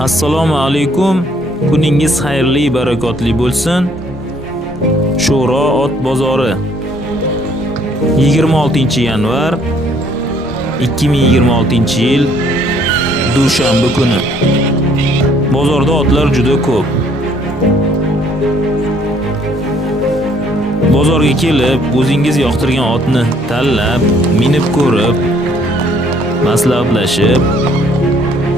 Assalomu alaykum. Kuningiz xayrli, barakotli bo'lsin. Sho'ro ot bozori 26-yanvar 2026-yil dushanba kuni. Bozorda otlar juda ko'p. Bozorga kelib, o'zingiz yoqtirgan otni tanlab, minib ko'rib, maslahatlashib,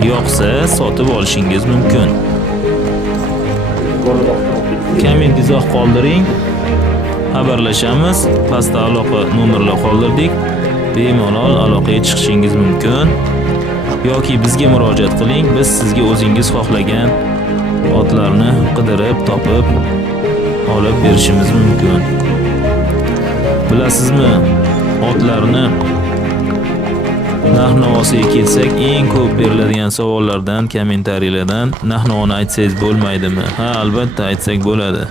yoqsa sotib olishingiz mumkin. Komment izoh qoldiring. Xabarlashamiz. Pastda aloqa nomerlar qoldirdik. Bemalol aloqaga chiqishingiz mumkin yoki bizga murojaat qiling. Biz sizga o'zingiz xohlagan otlarni qidirib, topib olib berishimiz mumkin. Bilasizmi, otlarni narx-navosiga kelsak, eng ko'p beriladigan savollardan, kommentariyalardan narx-navoni aytsangiz bo'lmaydimi? Ha, albatta aytsak bo'ladi.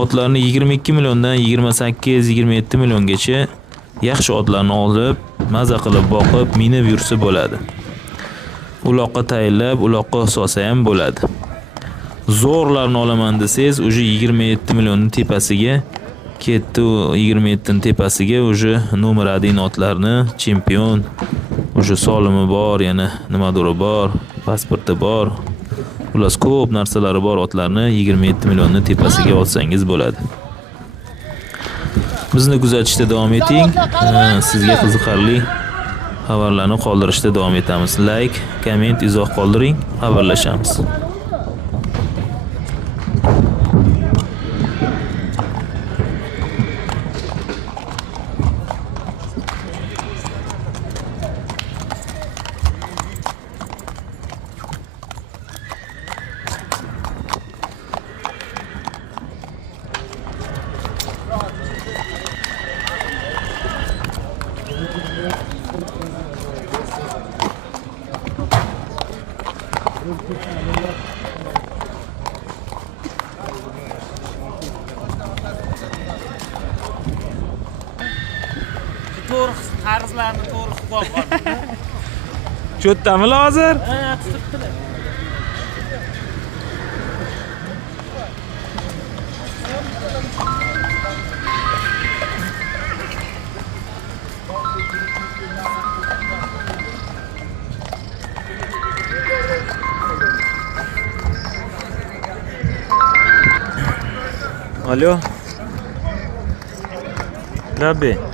Otlarni 22 milliondan 28-27 milliongacha yaxshi otlarni olib, maza qilib boqib, minib yursa bo'ladi. Uloqqa tayinlab, uloqqa solsa ham bo'ladi. Zo'rlarni olaman desangiz, o'sha 27 millionning tepasiga ketdi, 27 ning tepasiga o'sha nomer 1 otlarni, chempion, o'sha solimi bor, yana nimadir bor, pasporti bor, ular ko'p narsalari bor otlarni 27 millionning tepasiga olsangiz bo'ladi. Bizni kuzatishda davom eting. Sizga qiziqarli xabarlarni qoldirishda davom etamiz. Like, komment, izoh qoldiring. Xabarlashamiz. To'g'ri qarzlarni to'g'ri qilib Cho'tdami hozir? Ha, tutibdilar. Alo. Rabbi.